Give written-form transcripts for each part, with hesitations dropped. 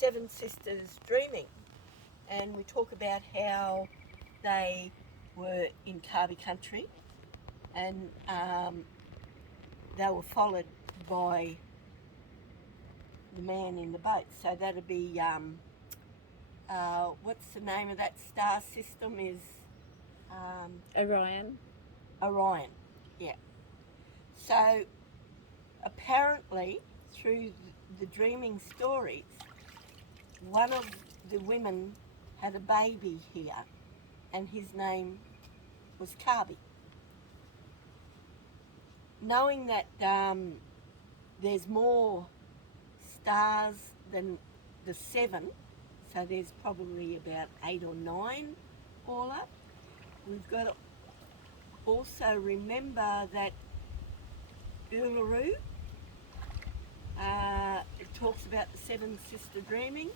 seven sisters dreaming, and we talk about how they were in Kabi country, and they were followed by the man in the boat. So that'd be what's the name of that star system? Is Orion. Orion, yeah. So apparently, through the dreaming stories, one of the women had a baby here, and his name was Kabi. Knowing that there's more stars than the seven, so there's probably about 8 or 9 all up, we've got to also remember that Uluru, it talks about the seven sister dreaming.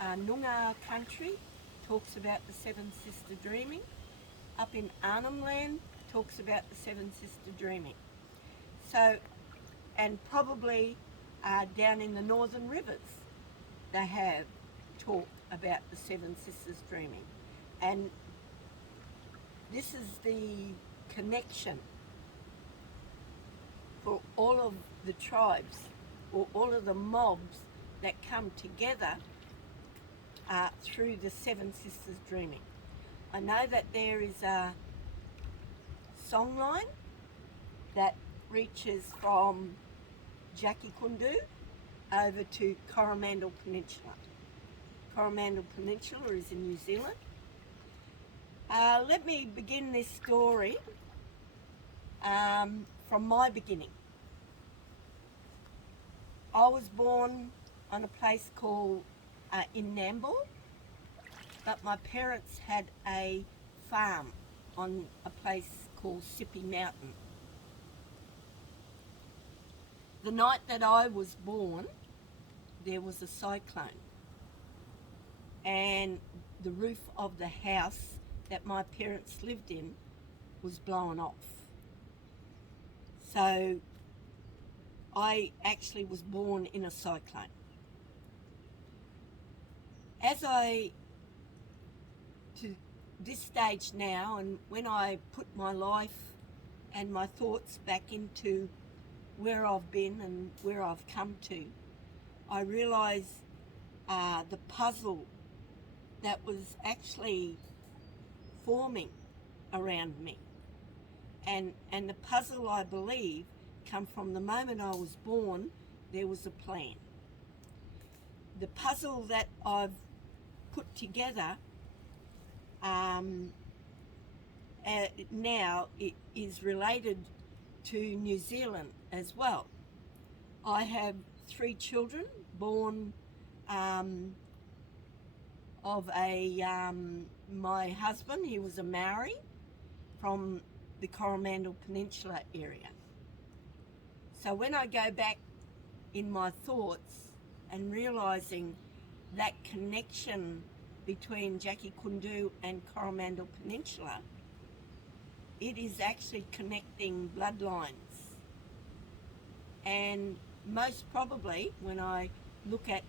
Noongar country talks about the seven sister dreaming. Up in Arnhem Land talks about the seven sister dreaming. So, and probably down in the northern rivers, they have talked about the seven sisters dreaming. And this is the connection for all of the tribes, or all of the mobs that come together through the seven sisters dreaming. I know that there is a songline that reaches from Jackie Kundu over to Coromandel Peninsula. Coromandel Peninsula is in New Zealand. Let me begin this story from my beginning. I was born on a place called in Nambour, but my parents had a farm on a place called Sippy Mountain. The night that I was born, there was a cyclone, and the roof of the house that my parents lived in was blown off. So I actually was born in a cyclone. As I, to this stage now, and when I put my life and my thoughts back into where I've been and where I've come to, I realise the puzzle that was actually forming around me. And the puzzle, I believe, come from the moment I was born. There was a plan. The puzzle that I've put together now, it is related to New Zealand as well. I have 3 children born of my husband. He was a Maori from the Coromandel Peninsula area. So when I go back in my thoughts and realising that connection between Jackie Kundu and Coromandel Peninsula, it is actually connecting bloodlines. And most probably, when I look at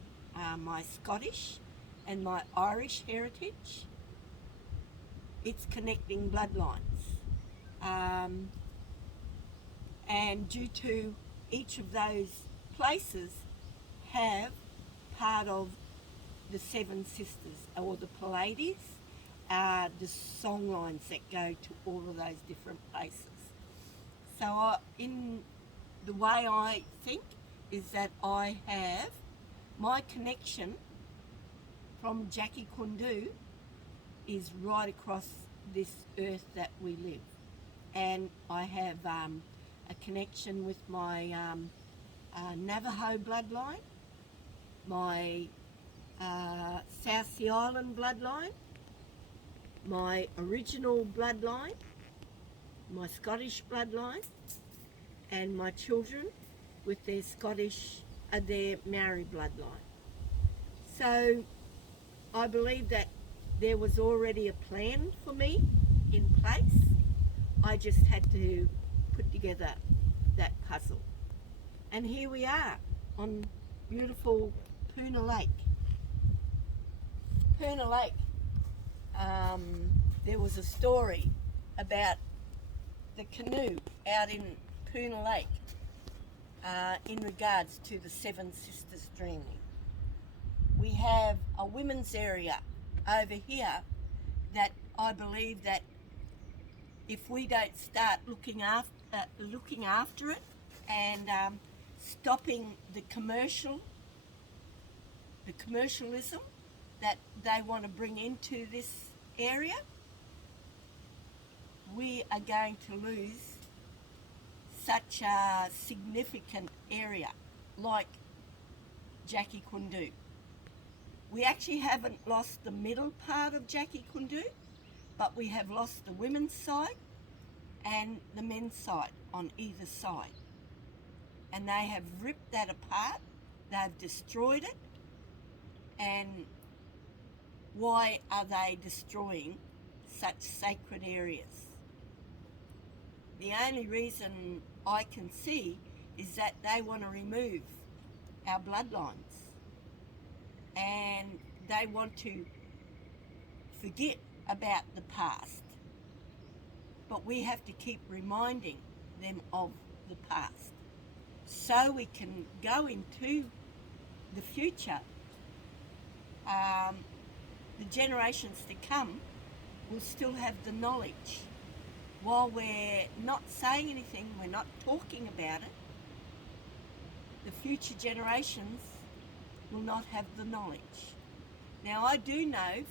my Scottish and my Irish heritage, it's connecting bloodlines. And due to each of those places have part of the seven sisters, or the Pleiades, the songlines that go to all of those different places. So in the way I think is that I have my connection from Jackie Kundu is right across this earth that we live. And I have a connection with my Navajo bloodline, my South Sea Island bloodline, my original bloodline, my Scottish bloodline, and my children with their their Maori bloodline. So I believe that there was already a plan for me in place. I just had to put together that puzzle. And here we are on beautiful Poona Lake. Poona Lake, there was a story about the canoe out in Poona Lake in regards to the Seven Sisters dreaming. We have a women's area over here that I believe that if we don't start looking after it and stopping the commercialism that they want to bring into this area, we are going to lose such a significant area like Jackie Kundu. We actually haven't lost the middle part of Jackie Kundu, but we have lost the women's side and the men's side on either side. And they have ripped that apart, they've destroyed it, and why are they destroying such sacred areas? The only reason I can see is that they want to remove our bloodlines and they want to forget about the past. But we have to keep reminding them of the past so we can go into the future. The generations to come will still have the knowledge. While we're not saying anything, we're not talking about it, the future generations will not have the knowledge. Now I do know,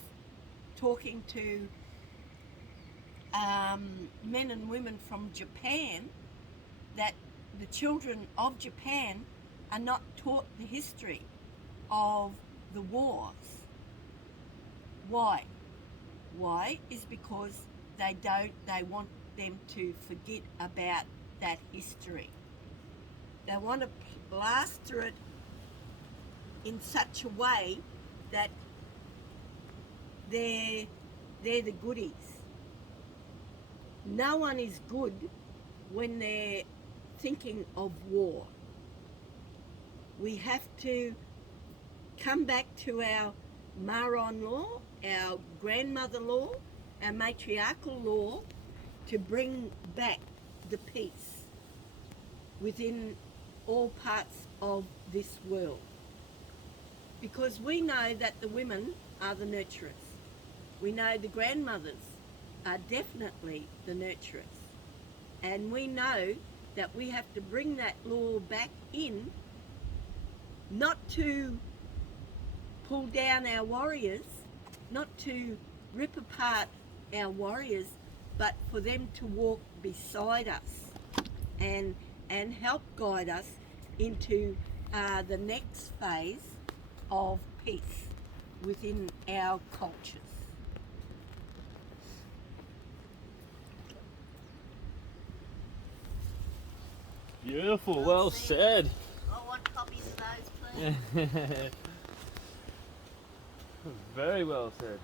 talking to men and women from Japan, that the children of Japan are not taught the history of the wars. Why? Why is because they want them to forget about that history. They want to plaster it in such a way that they're the goodies. No one is good when they're thinking of war. We have to come back to our Maron law, our grandmother law, our matriarchal law, to bring back the peace within all parts of this world. Because we know that the women are the nurturers. We know the grandmothers are definitely the nurturers. And we know that we have to bring that law back in, not to pull down our warriors, not to rip apart our warriors, but for them to walk beside us and help guide us into the next phase of peace within our cultures. Beautiful, well said. I want copies of those, please. Very well said.